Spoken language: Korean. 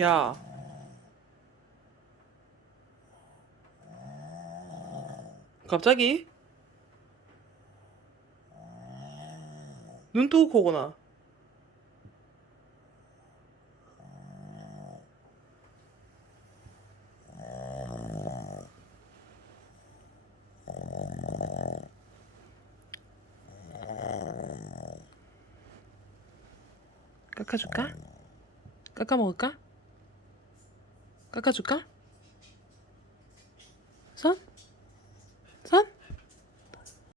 야, 갑자기? 눈 뜨고 코고나. 깎아줄까? 깎아 먹을까? 깎아줄까?